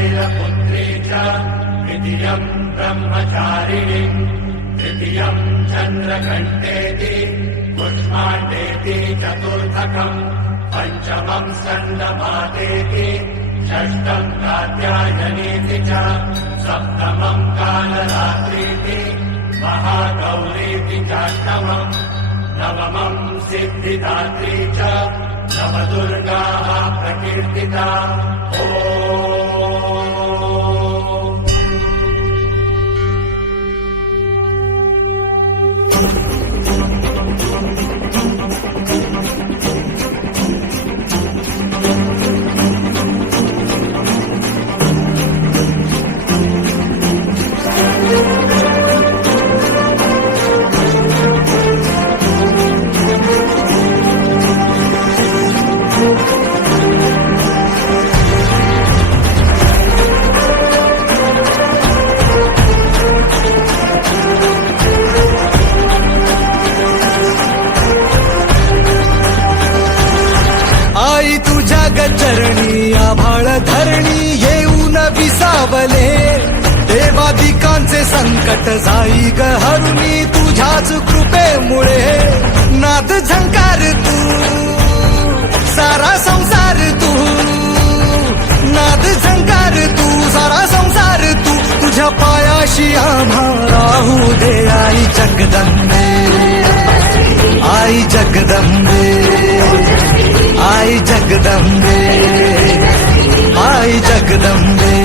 शैलपुत्री च द्वितीयम् ब्रह्मचारिणी तृतीयम् चन्द्रघण्टेति कुष्माण्डेति चतुर्थकम् पञ्चमम् स्कन्दमातेति षष्ठम् कात्यायनीति च सप्तमम् कालरात्रीति महागौरीति चाष्टमम् नवमम् सिद्धिदात्री च नवदुर्गाः प्रकीर्तिता चरणी आभाळ धरणी येऊन विसावले देवादिकांचे संकट जाई ग हरुणी तुझ्याच कृपेमुळे नाद झंकार तू सारा संसार तू नाद झंकार तू सारा संसार तू तुझ्या पायाशी आम्हा राहू दे आई जगदंबे आई जगदंबे आई जगदंबे आई जगदंबे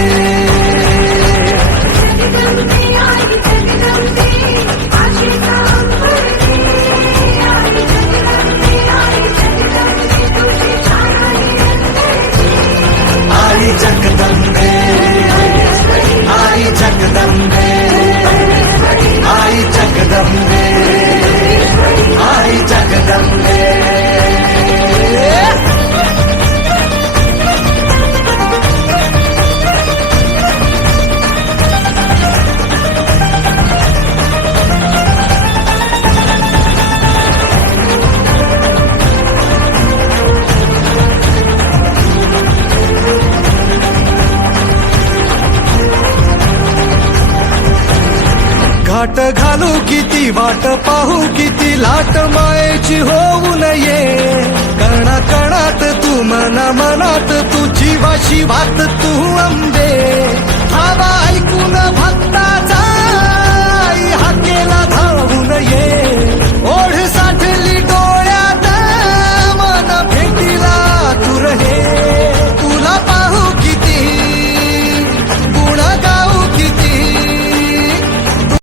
आई जगदंबे आई जगदंबे आई जगदंबे आई जगदंबे घाट घालू किती वाट पाहू किती लाट मायेची होऊ नये कणा कणात तू मना मनात तू जीवा शिवात तू अंबे